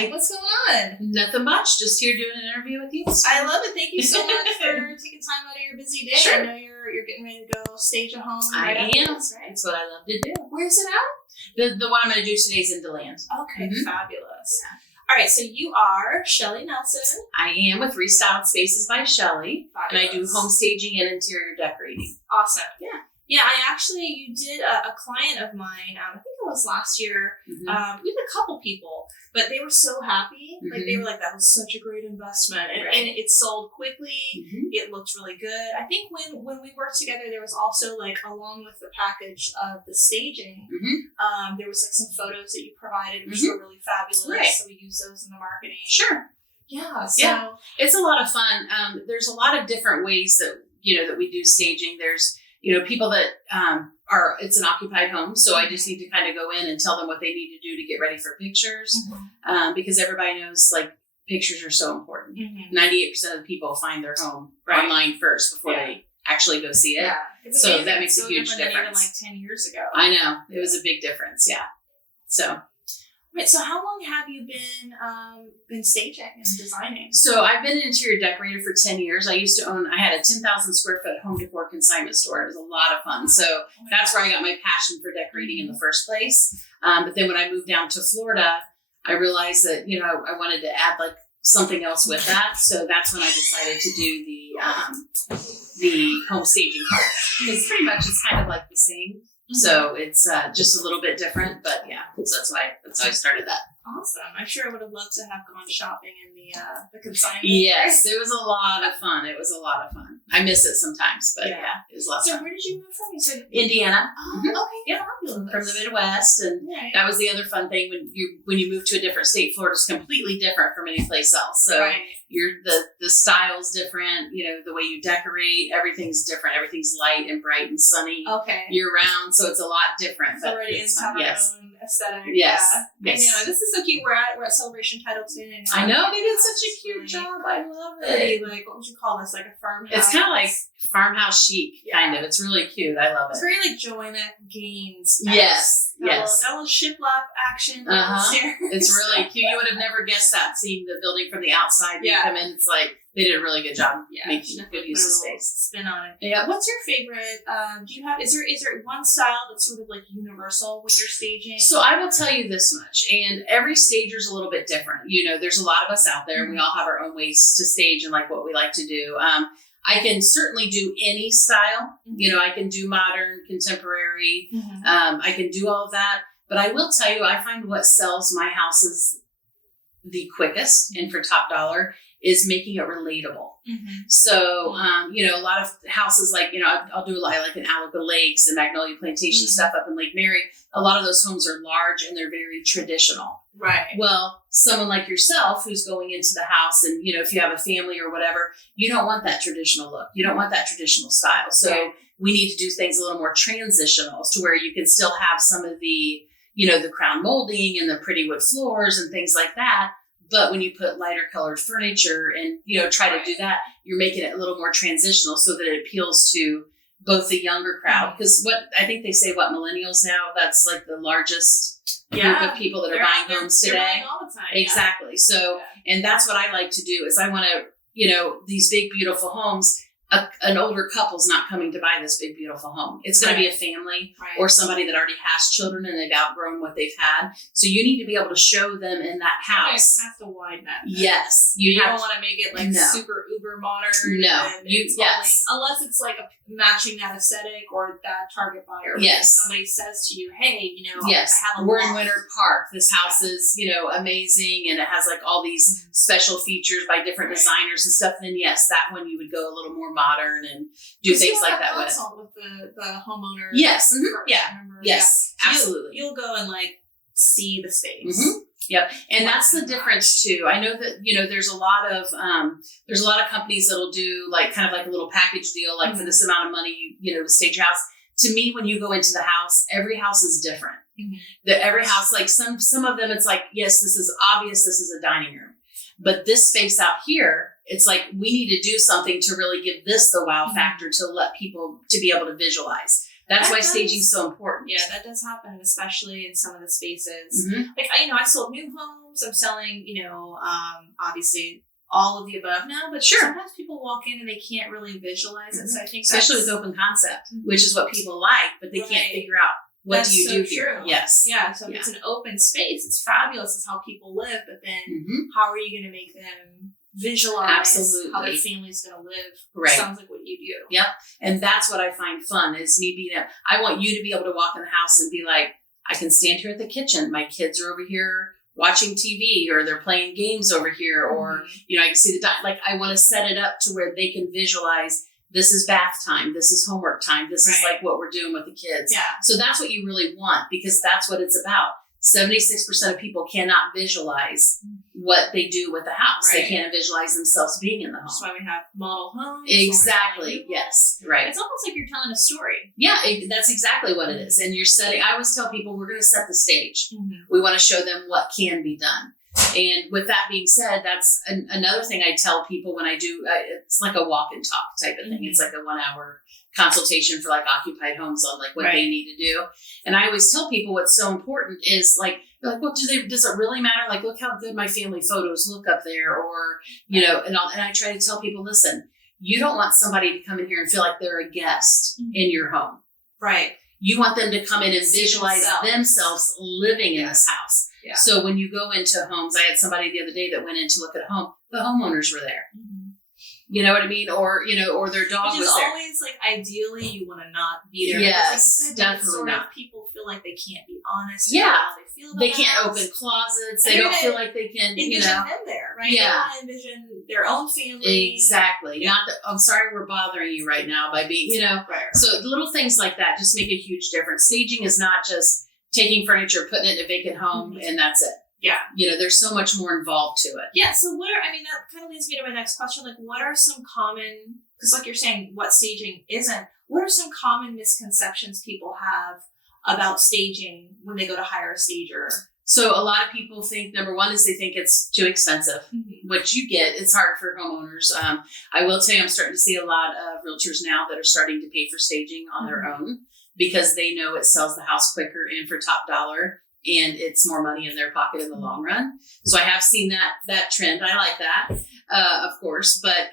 Hi. What's going on? Nothing much. Just here doing an interview with you. I love it. Thank you so much for taking time out of your busy day. Sure. I know you're getting ready to go stage a home. I right am. This, right? That's what I love to do. Where's it at? The one I'm going to do today is in DeLand. Okay, fabulous. Yeah. All right, so you are Shelly Nelson. I am with Restyled Spaces by Shelly, and I do home staging and interior decorating. Awesome. Yeah. Yeah, you did a client of mine, I think it was last year. Mm-hmm. We did a couple people, but they were so happy. Mm-hmm. Like, they were like, that was such a great investment. And, Right. and it sold quickly. Mm-hmm. It looked really good. I think when we worked together, there was also, like, along with the package of the staging, there was, like, some photos that you provided, which were really fabulous. Right. So we used those in the marketing. Sure. Yeah. So, Yeah. It's a lot of fun. There's a lot of different ways that we do staging. There's, people that it's an occupied home. So I just need to kind of go in and tell them what they need to do to get ready for pictures. Because everybody knows, like, pictures are so important. 98% of the people find their home online first before they actually go see it. Yeah. So amazing. that makes It's a huge different than even, difference. like 10 years ago. I know. It was a big difference. Yeah. So. Right. So how long have you been staging and designing? So I've been an interior decorator for 10 years. I had a 10,000 square foot home decor consignment store. It was a lot of fun. So that's where I got my passion for decorating in the first place. But then when I moved down to Florida, I realized that, I wanted to add like something else with that. So that's when I decided to do the home staging part. Because pretty much it's kind of like the same. So it's just a little bit different, but yeah, so that's how I started that. Awesome. I'm sure I would have loved to have gone shopping in the consignment. Yes, it was a lot of fun. I miss it sometimes, but yeah it was a lot of fun. So where did you move from? You said Indiana. Oh, okay. Yeah. Fabulous. From the Midwest, and that was the other fun thing when you move to a different state. Florida's completely different from any place else. So the style's different. The way you decorate, everything's different. Everything's light and bright and sunny year round. So it's a lot different. So Floridians have our own aesthetic. Yes. Yeah. Yes. I know. This is so cute. We're at Celebration Title today. I know they did such a cute job. I love it. Like, what would you call this? Like a farmhouse. It's kind of like farmhouse chic, kind of. It's really cute. I love it. It's very like Joanna Gaines. Yes. That little shiplap action. It's really cute. You would have never guessed that, seeing the building from the outside. You come in, it's like they did a really good job making good use of space. Spin on it. Yeah. What's your favorite? Do you have? Is there one style that's sort of like universal when you're staging? So I will tell you this much, and every stager's a little bit different. There's a lot of us out there, and we all have our own ways to stage and like what we like to do. I can certainly do any style. I can do modern, contemporary. I can do all of that. But I will tell you, I find what sells my houses the quickest and for top dollar is making it relatable. So, a lot of houses like, I'll do a lot like in Alico Lakes and Magnolia Plantation stuff up in Lake Mary. A lot of those homes are large and they're very traditional. Right. Well, someone like yourself who's going into the house and, if you have a family or whatever, you don't want that traditional look. You don't want that traditional style. So we need to do things a little more transitional to where you can still have some of the, the crown molding and the pretty wood floors and things like that. But when you put lighter colored furniture and, try to do that, you're making it a little more transitional so that it appeals to both the younger crowd. Because I think they say millennials now, that's like the largest group of people that are buying homes today. Buying all the time. Exactly. So, and that's what I like to do is I want to, these big, beautiful homes. An older couple's not coming to buy this big, beautiful home. It's going to be a family or somebody that already has children and they've outgrown what they've had. So you need to be able to show them in that house. You have to widen that. Yes. You don't want to make it like super uber modern. No. Unless it's like matching that aesthetic or that target buyer. Yes. If somebody says to you, hey, I have a we're in Winter Park. This house is, amazing. And it has like all these special features by different designers and stuff. Then yes, that one you would go a little more modern and do things like that with the homeowner. Yes. Remember? Yes. Absolutely. You'll go and like see the space. Yep. And that's the difference too. I know that, there's a lot of companies that'll do like kind of like a little package deal, like for this amount of money, to stage your house. To me, when you go into the house, every house is different. Every house, like some of them, it's like, yes, this is obvious. This is a dining room, but this space out here, it's like, we need to do something to really give this the wow factor to let people to be able to visualize. That's why staging is so important. Yeah, that does happen, especially in some of the spaces. Like, I sold new homes. homes. I'm selling, obviously all of the above now, but sometimes people walk in and they can't really visualize it. So I think especially with open concept, which is what people like, but they can't figure out what do you do here. Yes. Yeah. So if it's an open space, it's fabulous. It's how people live. But then how are you going to make them visualize how their family's going to live? Right. Sounds like what you do. Yep. And that's what I find fun is me being I want you to be able to walk in the house and be like, I can stand here at the kitchen. My kids are over here watching TV, or they're playing games over here, or, I can see I want to set it up to where they can visualize, this is bath time, this is homework time, this is like what we're doing with the kids. Yeah. So that's what you really want, because that's what it's about. 76% of people cannot visualize what they do with the house. Right. They can't visualize themselves being in the home. That's why we have model homes. Exactly. Yes. Right. It's almost like you're telling a story. Yeah, that's exactly what it is. And you're setting, I always tell people, we're going to set the stage. We want to show them what can be done. And with that being said, that's another thing I tell people when I do, it's like a walk and talk type of thing. It's like a 1 hour consultation for like occupied homes on like what they need to do. And I always tell people what's so important is like, they're like, well, does it really matter? Like, look how good my family photos look up there, or, and I try to tell people, listen, you don't want somebody to come in here and feel like they're a guest in your home. Right. You want them to come in and visualize themselves living in this house. Yeah. So when you go into homes, I had somebody the other day that went in to look at a home, the homeowners were there. You know what I mean? Or, or their dog was there. Always like, ideally you want to not be there. Yes, like you said, definitely not. People feel like they can't be honest. Yeah. About how they feel about they can't open closets. They don't feel like they can, envision them there, right? Yeah. They want to envision their own family. Exactly. Yeah. Not that, I'm sorry we're bothering you right now by being, Right. So little things like that just make a huge difference. Staging is not just taking furniture, putting it in a vacant home, and that's it. Yeah. There's so much more involved to it. Yeah. So that kind of leads me to my next question. Like, what are some common, because like you're saying, what staging isn't, what are some common misconceptions people have about staging when they go to hire a stager? So a lot of people think, number one is they think it's too expensive, which you get. It's hard for homeowners. I will tell you, I'm starting to see a lot of realtors now that are starting to pay for staging on their own, because they know it sells the house quicker and for top dollar, and it's more money in their pocket in the long run. So I have seen that trend. I like that, of course. But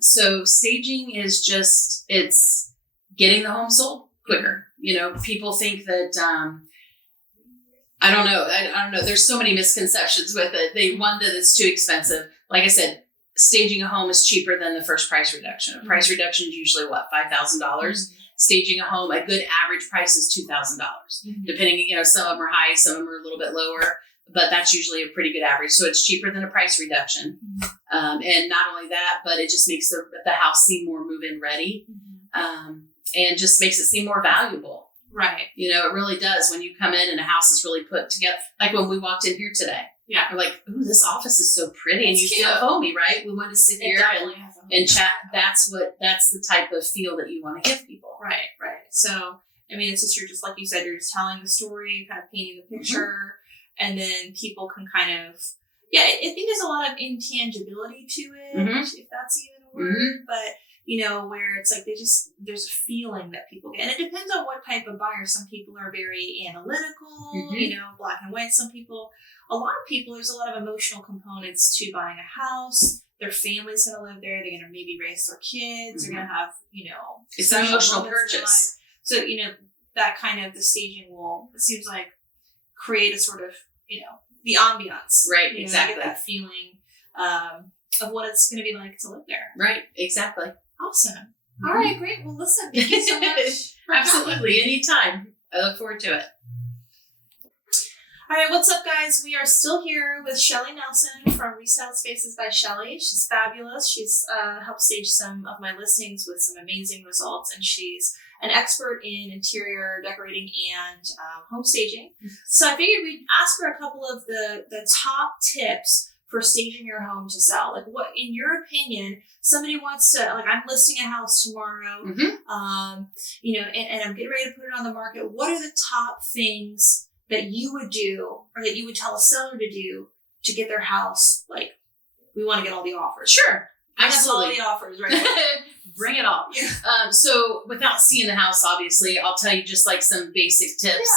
so staging is just, it's getting the home sold quicker. People think that, I don't know. There's so many misconceptions with it. That it's too expensive. Like I said, staging a home is cheaper than the first price reduction. A price reduction is usually $5,000. Staging a home, a good average price is $2,000. Depending, some of them are high, some of them are a little bit lower, but that's usually a pretty good average. So it's cheaper than a price reduction. And not only that, but it just makes the house seem more move-in ready, and just makes it seem more valuable. Right. It really does when you come in and a house is really put together. Like when we walked in here today. Yeah. We're like, ooh, this office is so pretty. And you feel homey, right? We want to sit here and chat. That's the type of feel that you want to give people. Right. So, it's just, you're just, like you said, you're just telling the story, kind of painting the picture, and then people can kind of, I think there's a lot of intangibility to it, if that's even a word, but where it's like there's a feeling that people get. And it depends on what type of buyer. Some people are very analytical, black and white. A lot of people, there's a lot of emotional components to buying a house. Their family's going to live there. They're going to maybe raise their kids. They're going to have, it's an emotional purchase. So, that kind of the staging will, it seems like, create a sort of, the ambiance. Right, exactly. Get that feeling of what it's going to be like to live there. Right, exactly. Awesome. All right, great. Well, listen, thank you so much. Absolutely. Anytime. I look forward to it. All right, what's up, guys? We are still here with Shelly Nelson from Restyled Spaces by Shelly. She's fabulous. She's helped stage some of my listings with some amazing results, and she's an expert in interior decorating and home staging. So I figured we'd ask her a couple of the top tips for staging your home to sell. Like, what, in your opinion, somebody wants to, like, I'm listing a house tomorrow, and I'm getting ready to put it on the market. What are the top things that you would do, or that you would tell a seller to do to get their house? Like, we want to get all the offers. Sure. Absolutely. All the offers, right? Bring it all. Yeah. So without seeing the house, obviously, I'll tell you just like some basic tips.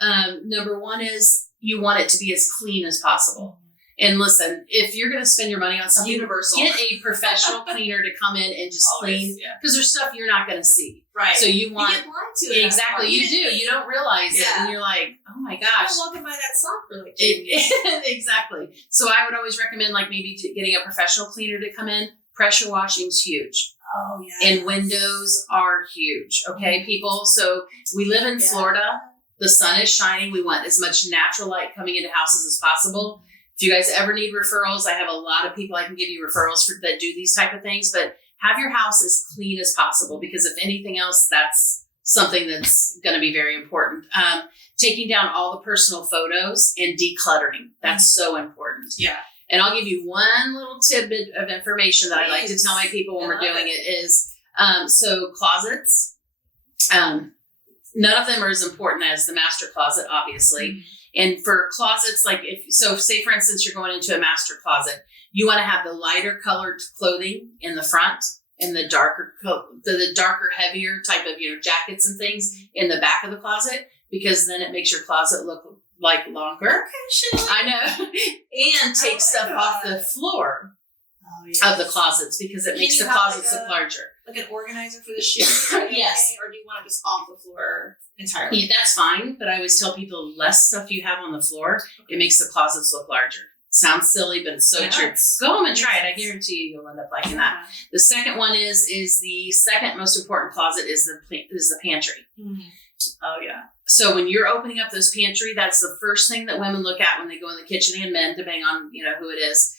Yeah. Number one is you want it to be as clean as possible. And listen, if you're going to spend your money on something, universal. Get a professional cleaner to come in and just clean, because there's stuff you're not going to see. Right. So you want get blind to it. Exactly. You do. You don't realize it, and you're like, oh my gosh. I'm walking by that sock for like 2 years. Exactly. So I would always recommend like maybe getting a professional cleaner to come in. Pressure washing's huge. Oh yeah. And windows are huge. Okay, people. So we live in Florida. The sun is shining. We want as much natural light coming into houses as possible. If you guys ever need referrals, I have a lot of people I can give you referrals for that do these type of things, but have your house as clean as possible, because if anything else, that's something that's going to be very important. Taking down all the personal photos and decluttering. That's so important. Yeah. And I'll give you one little tidbit of information that I like to tell my people when we're doing it is, so closets, none of them are as important as the master closet, obviously. Mm-hmm. And for closets, like say for instance, you're going into a master closet, you want to have the lighter colored clothing in the front and the darker, heavier type of, jackets and things in the back of the closet, because then it makes your closet look like longer. Okay, I know. And take stuff off the floor of the closets, because it makes the closets look larger. Like an organizer for the shoes? Yes. Or do you want it just off the floor entirely? Yeah, that's fine, but I always tell people less stuff you have on the floor, it makes the closets look larger. Sounds silly, but it's so true. Go home and try it. I guarantee you'll end up liking that. The second one is the second most important closet is the pantry. Mm-hmm. Oh yeah. So when you're opening up this pantry, that's the first thing that women look at when they go in the kitchen, and men, depending on who it is.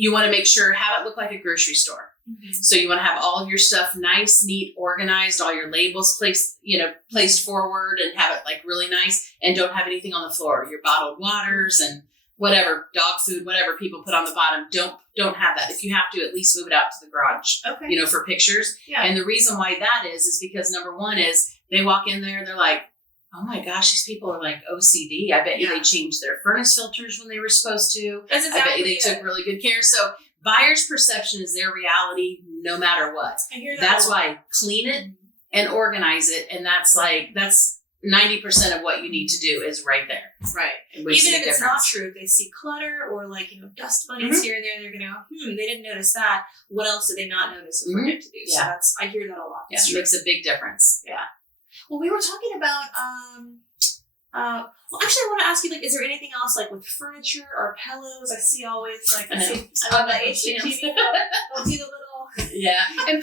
You want to make sure, have it look like a grocery store. Mm-hmm. So you want to have all of your stuff nice, neat, organized, all your labels placed forward, and have it like really nice, and don't have anything on the floor. Your bottled waters and whatever, dog food, whatever people put on the bottom, don't have that. If you have to, at least move it out to the garage, for pictures. Yeah. And the reason why that is because number one is they walk in there, they're like, oh my gosh, these people are like OCD. I bet you they changed their furnace filters when they were supposed to. That's exactly I bet you they took really good care. So buyer's perception is their reality no matter what. I hear that. That's why clean it and organize it. And that's 90% of what you need to do is right there. Right. Even if it's not true, if they see clutter or dust bunnies here and there, they're going to go, they didn't notice that. What else did they not notice or forget to do? So I hear that a lot. Yeah, it makes a big difference. Yeah. Well, we were talking about, actually I want to ask you, is there anything else with furniture or pillows? I see always on the HGTV, they'll do the little. Yeah. And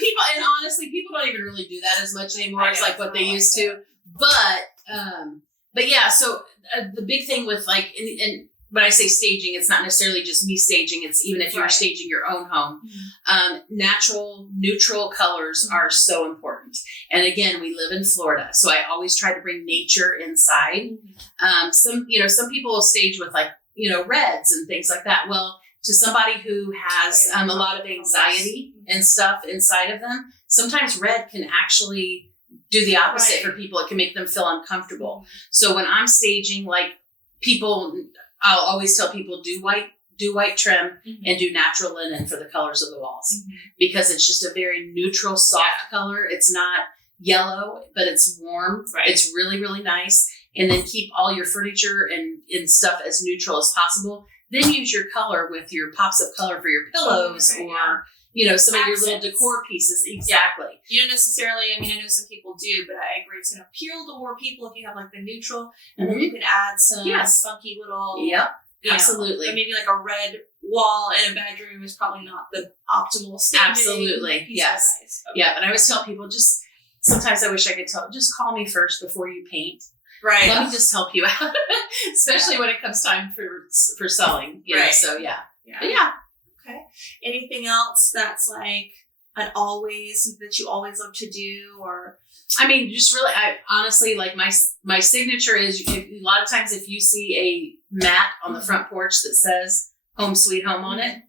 honestly, people don't even really do that as much anymore as what they used to. But yeah, so the big thing with and when I say staging, it's not necessarily just me staging. It's even if you're staging your own home, natural, neutral colors are so important. And again, we live in Florida, so I always try to bring nature inside. Some people will stage with reds and things like that. Well, to somebody who has a lot of anxiety and stuff inside of them, sometimes red can actually do the opposite for people. It can make them feel uncomfortable. So when I'm staging, I'll always tell people do white trim and do natural linen for the colors of the walls, because it's just a very neutral, soft color. It's not yellow, but it's warm. Right. It's really, really nice. And then keep all your furniture and stuff as neutral as possible. Then use your color with your pops of color for your pillows or some of your little decor pieces. Exactly. Yeah. You don't necessarily, I know some people do, but I agree it's going to appeal to more people if you have the neutral, and then you can add some funky little. Yep. Absolutely. Or maybe a red wall in a bedroom is probably not the optimal staging. Absolutely. Yes. Okay. Yeah. But I always tell people, sometimes I wish I could just call me first before you paint. Right. Let me just help you out, especially when it comes time for selling. Right. So yeah. But yeah. Okay. Anything else that's an always that you always love to do, or? Just really, I honestly my signature is a lot of times if you see a mat on the front porch that says "Home Sweet Home" on it,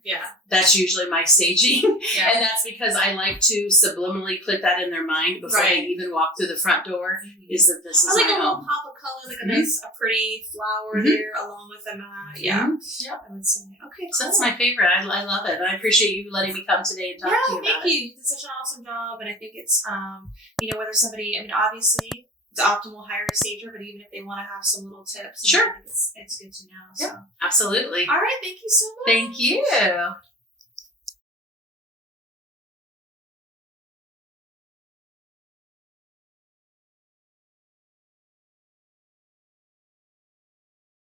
that's usually my staging, and that's because I like to subliminally put that in their mind before they even walk through the front door. Is that this is my home? A little pop of color, a nice, a pretty flower there along with the mat. Yeah, I would say. Okay, so that's my favorite. I love it, and I appreciate you letting me come today and talk to you about it. Thank you. You did such an awesome job, and I think it's whether somebody, obviously it's optimal hire a stager, but even if they want to have some little tips, Sure. I think it's good to know. So. Absolutely. All right. Thank you so much. Thank you.